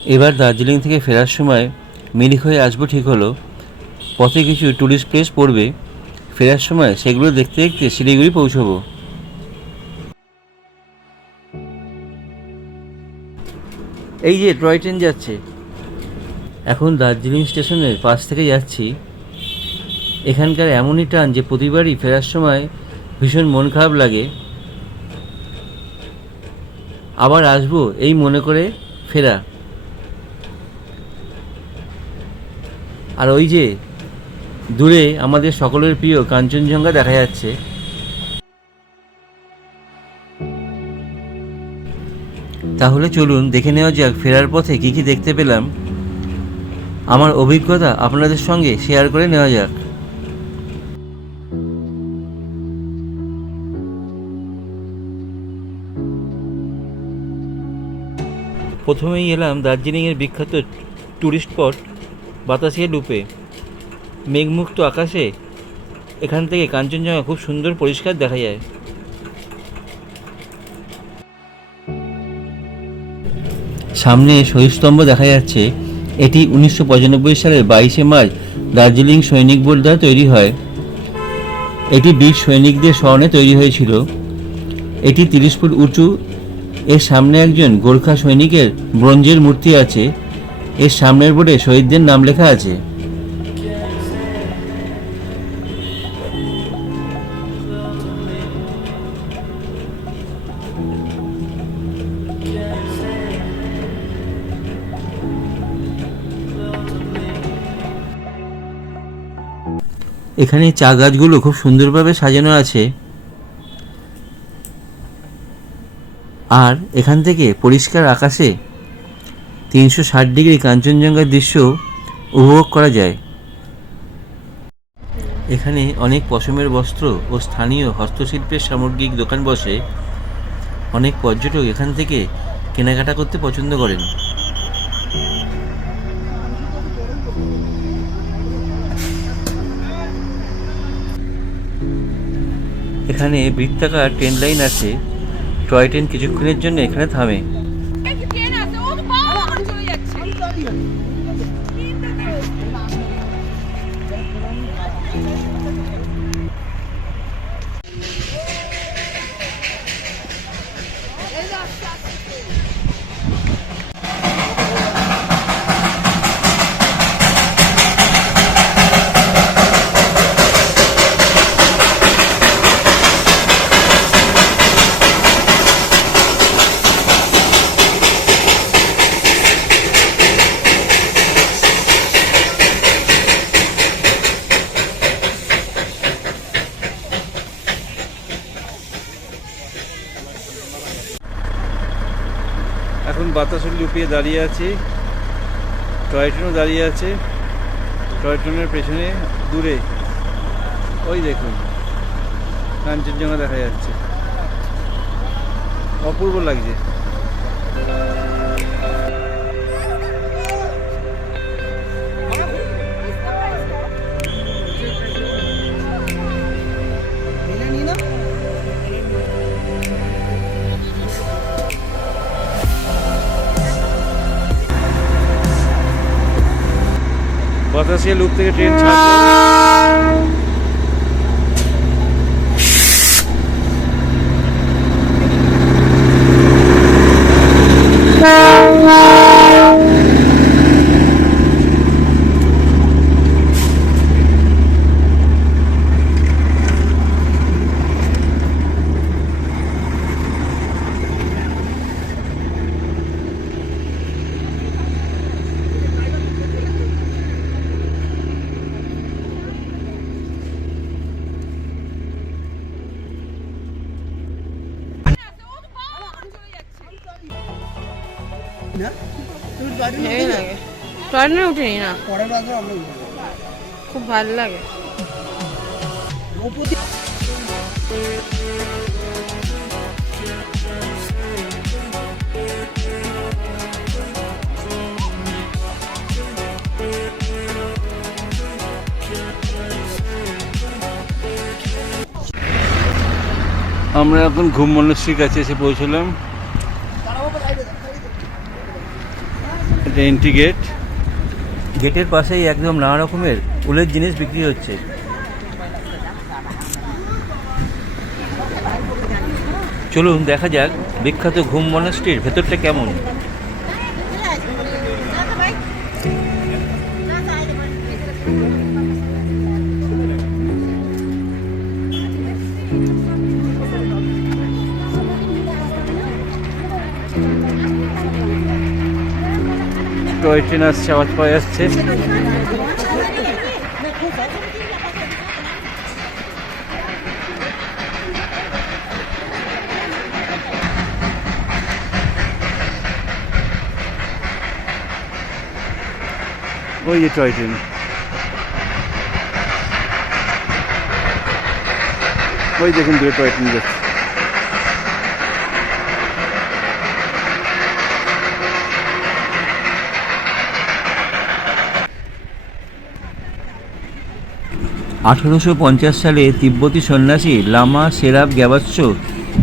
এবার দার্জিলিং থেকে ফেরার সময় মিরিক হয়ে আসবো ঠিক হলো। পথে কিছু ট্যুরিস্ট প্লেস পড়বে, ফেরার সময় সেগুলো দেখতে দেখতে শিলিগুড়ি পৌঁছবো। এই যে টয় ট্রেন যাচ্ছে, এখন দার্জিলিং স্টেশনের পাশ থেকে যাচ্ছি। এখানকার এমনই টান যে প্রতিবারই ফেরার সময় ভীষণ মন খারাপ লাগে। আবার আসবো এই মনে করে ফেরা। আর ওই যে দূরে আমাদের সকলের প্রিয় কাঞ্চনজঙ্ঘা দেখা যাচ্ছে। তাহলে চলুন দেখে নেওয়া যাক ফেরার পথে কী কী দেখতে পেলাম। আমার অভিজ্ঞতা আপনাদের সঙ্গে শেয়ার করে নেওয়া যাক। প্রথমেই এলাম দার্জিলিংয়ের বিখ্যাত ট্যুরিস্ট স্পট বাতাসিয়া লুপে। মেঘমুক্ত আকাশে এখান থেকে কাঞ্চনজঙ্ঘা খুব সুন্দর পরিষ্কার দেখা যায়। সামনে শহীদস্তম্ভ দেখা যাচ্ছে। এটি 1995 সালের 22শে মার্চ দার্জিলিং সৈনিক বোর্ড দ্বারা তৈরি হয়। এটি বীর সৈনিকদের স্মরণে তৈরি হয়েছিল। এটি 30 ফুট উঁচু। এর সামনে একজন গোর্খা সৈনিকের ব্রোঞ্জের মূর্তি আছে। এর সামনের বোর্ডে শহীদদের নাম লেখা আছে। এখানে চা গাছগুলো খুব সুন্দরভাবে সাজানো আছে। আর এখান থেকে পরিষ্কার আকাশে 360 ডিগ্রি কাঞ্চনজঙ্ঘার দৃশ্য উপভোগ করা যায়। এখানে অনেক পশমের বস্ত্র ও স্থানীয় হস্তশিল্পের সামগ্রিক দোকান বসে। অনেক পর্যটক এখান থেকে কেনাকাটা করতে পছন্দ করেন। এখানে বৃত্তাকার ট্রেন লাইন আছে। টয় ট্রেন কিছুক্ষণের জন্য এখানে থামে। এখন বাতাসে লুপিয়ে দাঁড়িয়ে আছি। টয় ট্রেনও দাঁড়িয়ে আছে। টয় ট্রেনের পেছনে দূরে ওই দেখুন কাঞ্চনজঙ্ঘা দেখা যাচ্ছে, অপূর্ব লাগছে। বাতাসিয়া লুপ থেকে ট্রেন ছাড়লো। ট্রেনে উঠিনি না, খুব ভালো লাগে। আমরা এখন ঘুম মনশ্রীর কাছে এসে পৌঁছলাম। Entry gate. গেটের পাশেই একদম নানা রকমের উলের জিনিস বিক্রি হচ্ছে। চলুন দেখা যাক বিখ্যাত ঘুম মনাস্ট্রির ভেতরটা কেমন। টয় ট্রেন আসছে, আওয়াজ পাওয়া যাচ্ছে। ওই যে টয় ট্রেন, ওই দেখুন দূরে টয় ট্রেন যাচ্ছে। আঠেরোশো সালে তিব্বতী সন্ন্যাসী লামা সেরাব গ্যাবাৎসো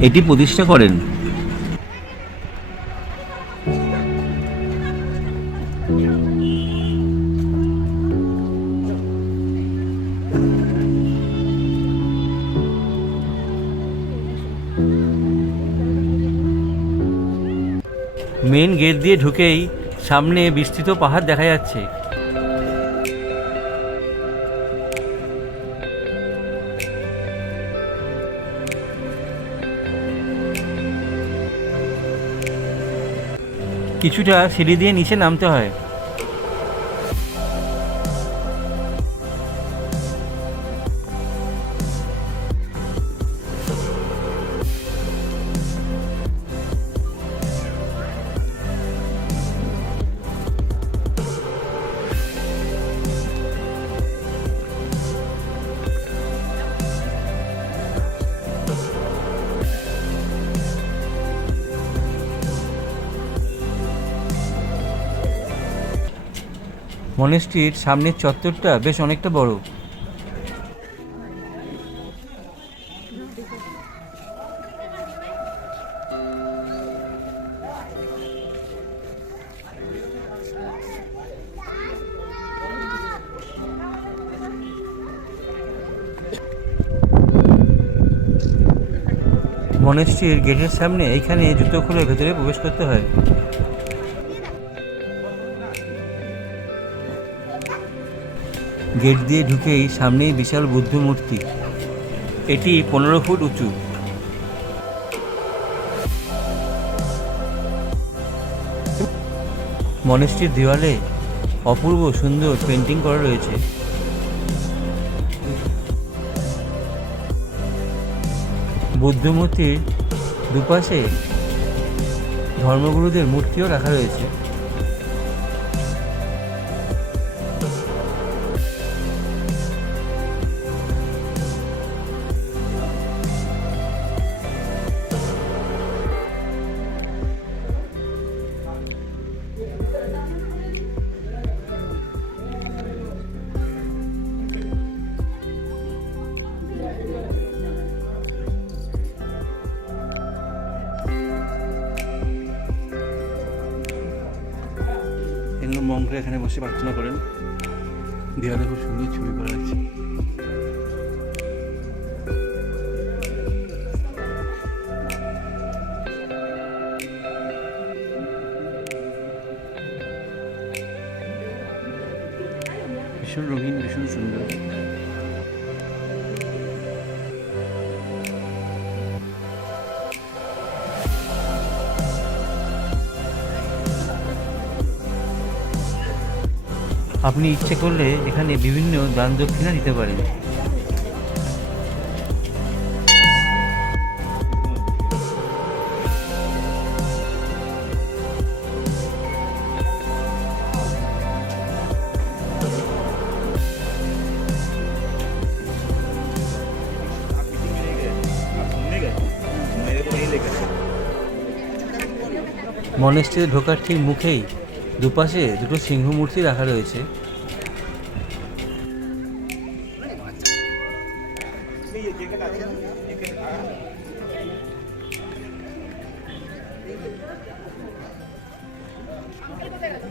এটি প্রতিষ্ঠা করেন। মেন গেট দিয়ে ঢুকেই সামনে বিস্তৃত পাহাড় দেখা যাচ্ছে। কিছুটা সিঁড়ি দিয়ে নিচে নামতে হয়। মনেস্ট্রির সামনের চত্বরটা বেশ অনেকটা বড়। মনেস্ট্রির গেটের সামনে এইখানে জুতো খুলে ভেতরে প্রবেশ করতে হয়। গেট দিয়ে ঢুকেই সামনেই বিশাল বুদ্ধ মূর্তি। এটি 15 ফুট উঁচু। মনেস্ট্রির দেওয়ালে অপূর্ব সুন্দর পেন্টিং করা রয়েছে। বুদ্ধ মূর্তির দুপাশে ধর্মগুরুদের মূর্তিও রাখা রয়েছে। এগুলো মঙ্করা এখানে বসে প্রার্থনা করেন। দেওয়ালে খুব সুন্দর ছবি করা আছে। ভীষণ রঙিন, ভীষণ সুন্দর। আপনি ইচ্ছে করলে এখানে বিভিন্ন দান দক্ষিণা দিতে পারেন। মনেস্ট্রিতে ঢোকার ঠিক মুখেই দুপাশে দুটো সিংহ মূর্তি রাখা রয়েছে।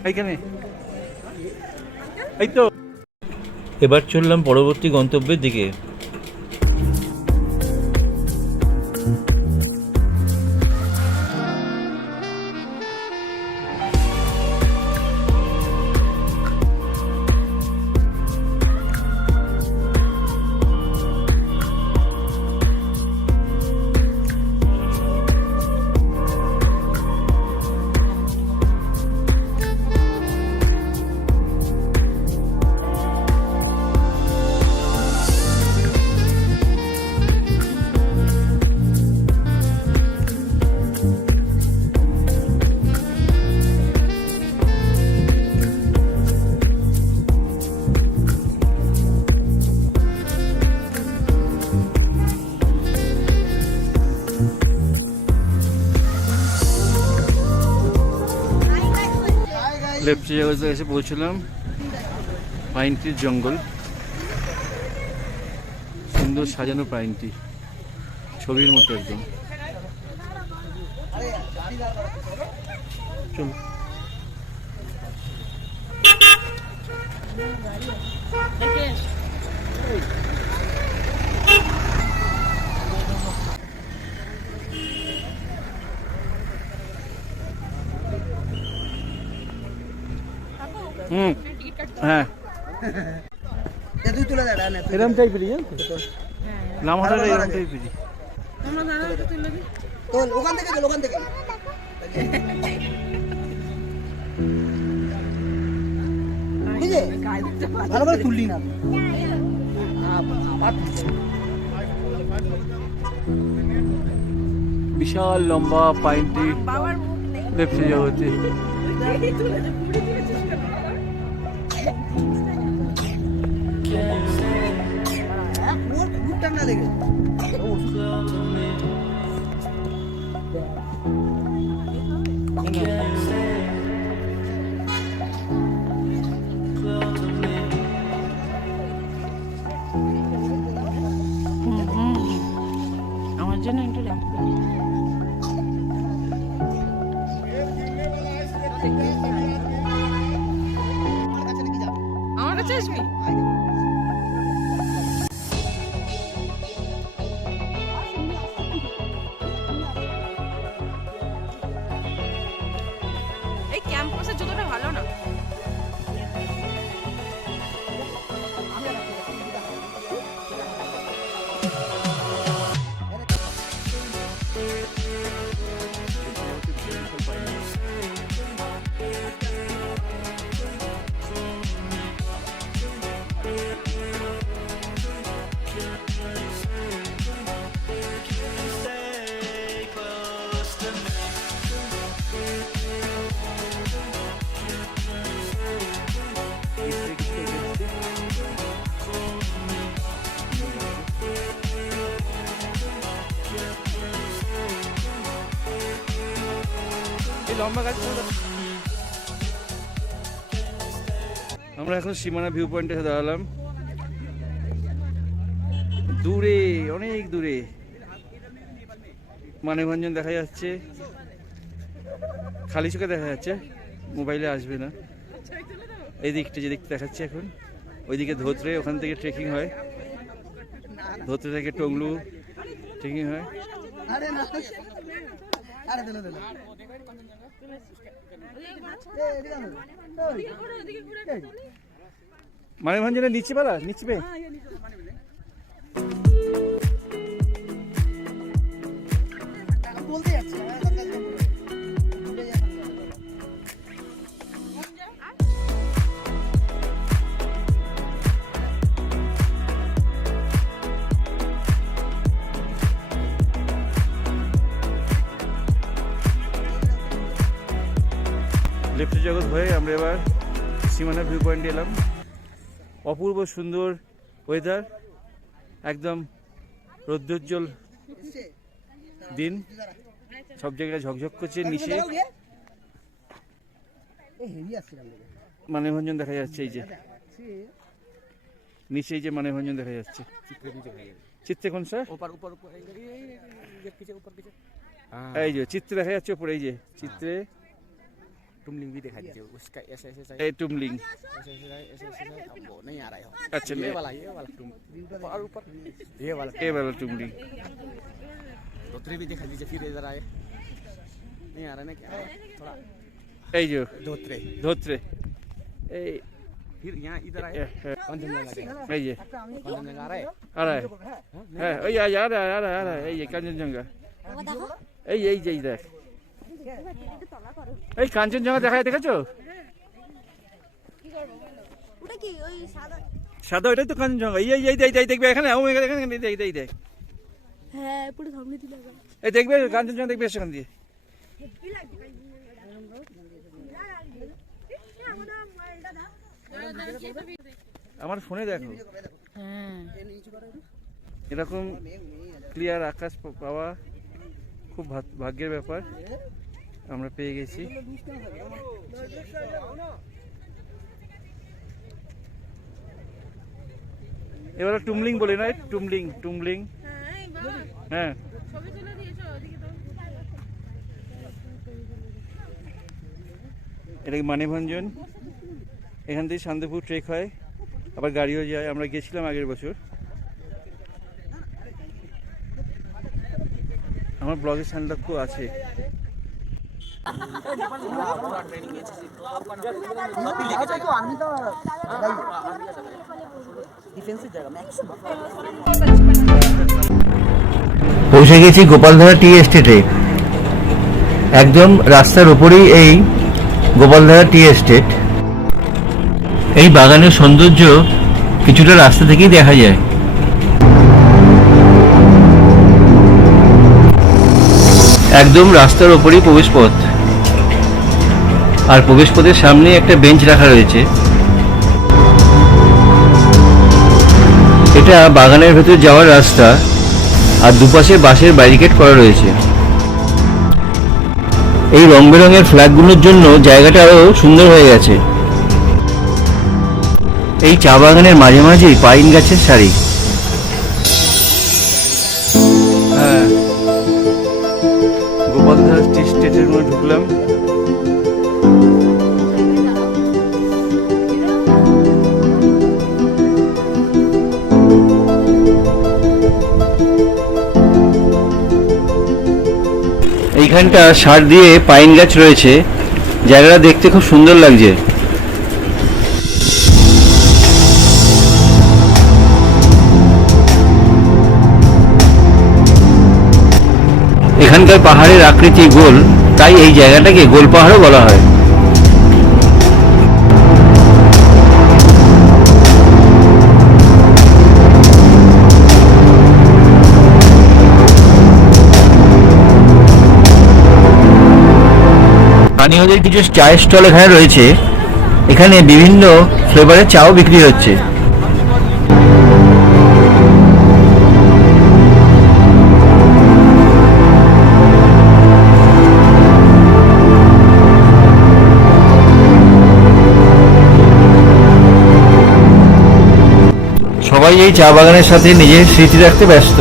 এইখানে এই তো। এবার চললাম পরবর্তী গন্তব্যের দিকে। লেফট জায়গায় এসে পৌঁছলাম। পাইন ট্রির জঙ্গল, সুন্দর সাজানো পাইন ট্রি, ছবির মতো একদম। চল হ্যাঁ এরম টাইপেরই জানো তো, লামাটার এরম টাইপেরই। ওখান থেকে চল, ওখান থেকে বুঝলে ভালো করে তুললি না। বিশাল লম্বা পাইন ট্রি লেফট জগতে। টাঙ্গা লেগে আমার জন্য একটু রাখবে। আমার কাছে আসবি? এই ক্যাম্পাসের জুতোটা ভালো না। লম্বা গাছ। আমরা এখন সীমানা ভিউ পয়েন্টে এসে দাঁড়ালাম। দূরে, অনেক দূরে মানেভঞ্জন দেখা যাচ্ছে, খালি চোখে দেখা যাচ্ছে, মোবাইলে আসবে না। এই দিকটা যে দিকটা দেখাচ্ছে এখন, ওইদিকে ধোত্রে, ওখান থেকে ট্রেকিং হয়। ধোত্রে থেকে টংলু ট্রেকিং হয়। মানেভঞ্জনের নিচে পালা, নিচে বলতে যাচ্ছি লেফট জগৎ হয়ে আমরা এবার সীমানা ভিউ পয়েন্টে এলাম। অপূর্ব সুন্দর ওয়েদার, একদম রৌদ্রোজ্জ্বল দিন, সব জায়গায় ঝকঝক করছে। নিচে মানেভঞ্জন দেখা যাচ্ছে, এই যে নিচে এই যে মানেভঞ্জন দেখা যাচ্ছে। চিত্রে কোন স্যার? এই যে চিত্রে দেখা যাচ্ছে ওপরে, এই যে চিত্রে टुमलिंग भी दिखा दीजिए उसका ऐसे ऐसे चाहिए এই টুমলিং ऐसे ऐसे चाहिए ऐसे ऐसे चाहिए अब वो नहीं आ रहा है আচ্ছা ये वाला टुम और ऊपर ये वाला এই বেলা টুমলিং धोतरे भी दिखा दीजिए फिर इधर आए नहीं आ रहा ना क्या थोड़ा এই যে धोतरे ধরতে এই फिर यहाँ इधर आए कंचनजंगा देखा এই যে कंचनजंगा आ रहा है আর হ্যাঁ ওই আর এই যে কাঞ্চনজঙ্ঘা এই যে এই দেখ এই কাঞ্চনজঙ্ঘা দেখা যায় দেখেছো ওটা কি ওই সাদা? সাদা ওইটাই তো কাঞ্চনজঙ্ঘা এই দেখবে এখানে এখানে এই দেখ হ্যাঁ পুরো সামনে দিলে এই দেখবে কাঞ্চনজঙ্ঘা দেখবে সেখান দিয়ে আমার ফোনে দেখো হ্যাঁ এরকম ক্লিয়ার আকাশ পাওয়া খুব ভাগ্যের ব্যাপার আমরা পেয়ে গেছি এবারে টুমলিং বলি না টুমলিং হ্যাঁ ছবি তুলে দিয়েছো ওদিকে তো এটা কি মানেভঞ্জন এখান থেকে শান্তিপুর ট্রেক হয় আবার গাড়িও যায় আমরা গেছিলাম আগের বছর আমার ব্লগের সংলগ্ন আছে পৌঁছে গেছি গোপালধারা টি এস্টেটে একদম রাস্তার উপরেই এই গোপালধারা টি এস্টেট এই বাগানের সৌন্দর্য কিছুটা রাস্তা থেকেই দেখা যায় একদম রাস্তার ওপরেই প্রবেশপথ আর প্রবেশপথের সামনে একটা বেঞ্চ রাখা রয়েছে এটা বাগানের ভেতর যাওয়ার রাস্তা আর দুপাশে বাঁশের ব্যারিকেড করা রয়েছে এই রং বেরঙের ফ্ল্যাগগুলোর জন্য জায়গাটা আরো সুন্দর হয়ে গেছে এই চা বাগানের মাঝে মাঝেই পাইন গাছের সারি হ্যাঁ গোপালধারা টি স্টেটের মধ্যে ঢুকলাম এইখানটা সার দিয়ে পাইন গাছ রয়েছে জায়গাটা দেখতে খুব সুন্দর লাগছে এখানকার পাহাড়ের আকৃতি গোল তাই এই জায়গাটাকে গোল পাহাড়ও বলা হয় স্থানীয়দের কিছু চায়ের স্টল এখানে রয়েছে এখানে বিভিন্ন ফ্লেভারের চাও বিক্রি হচ্ছে সবাই এই চা বাগানের সাথে নিজের স্মৃতি রাখতে ব্যস্ত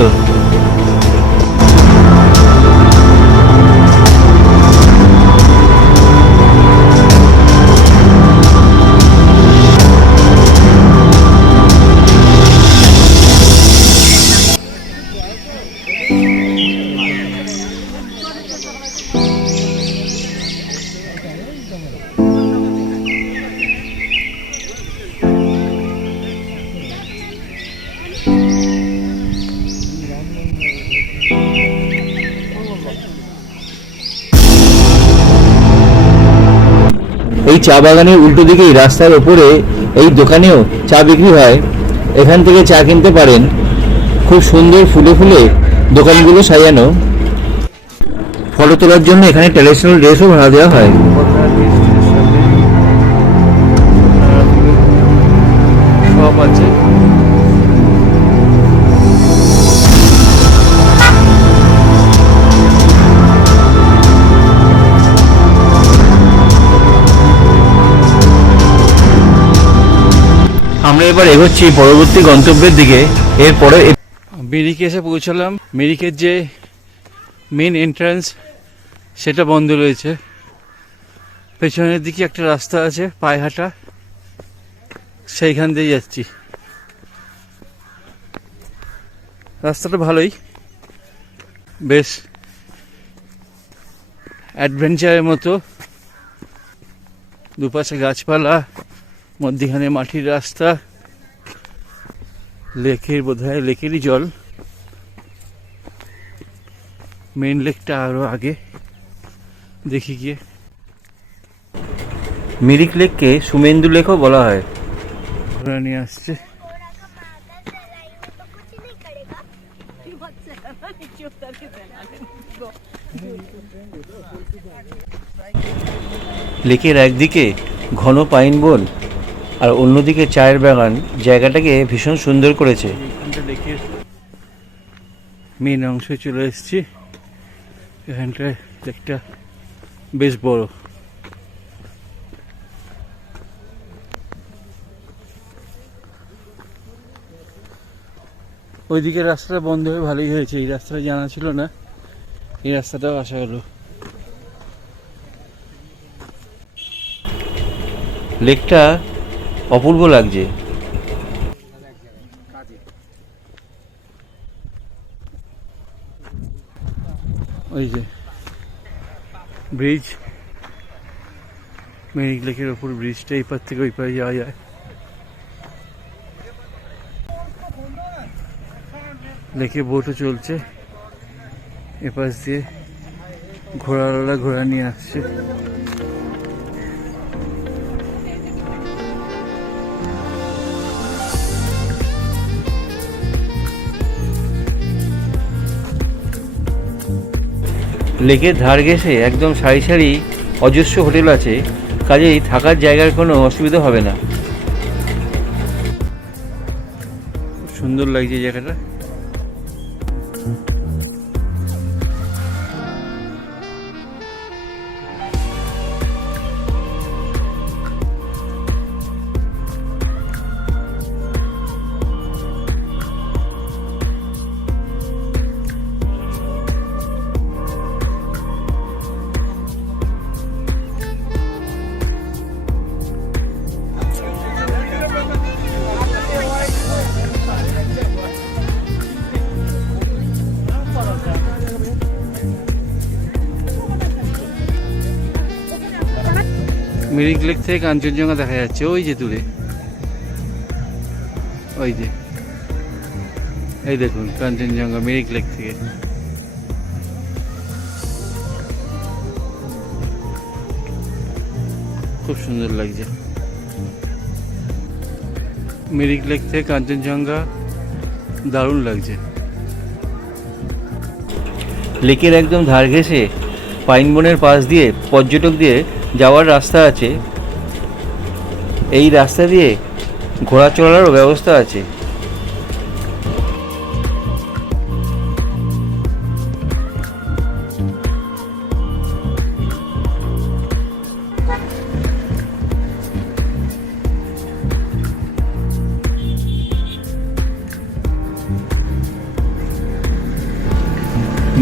এই চা বাগানের উল্টো দিকেই রাস্তার ওপরে এই দোকানেও চা বিক্রি হয় এখান থেকে চা কিনতে পারেন খুব সুন্দর ফুলে ফুলে দোকানগুলো সাজানো ফটো তোলার জন্য এখানে ট্র্যাডিশনাল ড্রেসও ভাড়া দেওয়া হয় সব আছে আমরা এবার এগোচ্ছি পরবর্তী গন্তব্যের দিকে এরপরে মিরিকে এসে পৌঁছালাম মিরিকের যে মেন এন্ট্রান্স সেটা বন্ধ রয়েছে পেছনের দিকে একটা রাস্তা আছে পায়ে হাঁটা, সেইখান দিয়ে যাচ্ছি। রাস্তাটা ভালোই, বেশ অ্যাডভেঞ্চারের মতো। দুপাশে গাছপালা, মধ্যখানে মাটির রাস্তা, লেকের বোধহয় লেকেরই জল। মেইন লেকটা আরো আগে, দেখি গিয়ে। মিরিক লেককে সুমেন্দু লেকও বলা হয়। ঘোরা নিয়ে আসছে। লেকের একদিকে ঘন পাইন বন আর অন্যদিকে চায়ের বাগান জায়গাটাকে ভীষণ সুন্দর করেছে। এখানটা লেকের মেন অংশে চলে এসেছি। এখানটায় লেকটা বেশ বড়। ওইদিকে রাস্তাটা বন্ধ হয়ে ভালোই হয়েছে, এই রাস্তাটা জানা ছিল না, এই রাস্তাটাও আসা গেল। লেকটা অপূর্ব লাগছে। ওই যে ব্রিজ, মিরিক লেকের ওপর ব্রিজটা, এই পার থেকে ওই পারে যাওয়া যায়। লেকে বোটও চলছে, এপাশ দিয়ে ঘোড়াওয়ালা ঘোড়া নিয়ে আসছে। লেকের ধার ঘেঁষে একদম সারি সারি অজস্র হোটেল আছে, কাজেই থাকার জায়গার কোনো অসুবিধা হবে না। খুব সুন্দর লাগছে জায়গাটা। মিরিক লেক থেকে কাঞ্চনজঙ্ঘা দেখা যাচ্ছে ওই যে দূরে, ওই যে এই দেখুন কাঞ্চনজঙ্ঘা মিরিক লেক থেকে। খুব সুন্দর লাগছে। মিরিক লেক থেকে কাঞ্চনজঙ্ঘা দারুণ লাগছে। লেকের একদম ধার ঘেঁষে পাইন বনের পাশ দিয়ে পর্যটকদের যাওয়ার রাস্তা আছে। এই রাস্তা দিয়ে ঘোড়া চলারও ব্যবস্থা আছে।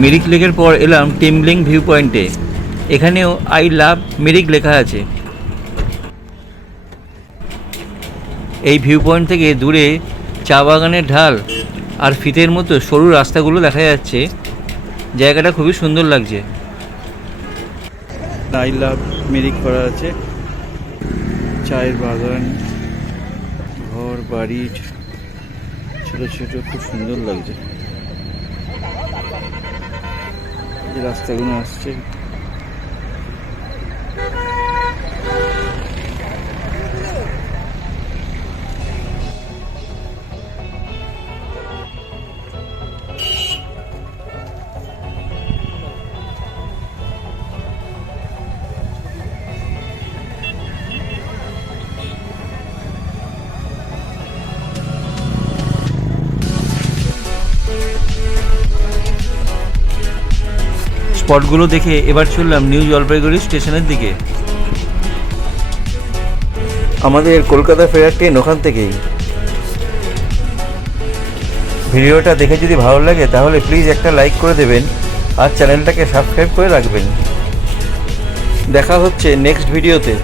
মিরিক লেকের পর এলাম টিমলিং ভিউ পয়েন্টে। এখানেও আই লাভ মিরিক লেখা আছে। এই ভিউ পয়েন্ট থেকে দূরে চা বাগানের ঢাল আর ফিতের মতো সরু রাস্তাগুলো দেখা যাচ্ছে। জায়গাটা খুবই সুন্দর লাগছে। আই লাভ মিরিক করা আছে, চায়ের বাগান, ঘর বাড়ি ছোট ছোট, খুব সুন্দর লাগছে। যে রাস্তাগুলো আসছে, স্পটগুলো দেখে এবার চললাম নিউ জলপাইগুড়ি স্টেশনের দিকে। আমাদের কলকাতা ফেরার ট্রেন ওখান থেকেই। ভিডিওটা দেখে যদি ভালো লাগে তাহলে প্লিজ একটা লাইক করে দেবেন আর চ্যানেলটাকে সাবস্ক্রাইব করে রাখবেন। দেখা হচ্ছে নেক্সট ভিডিওতে।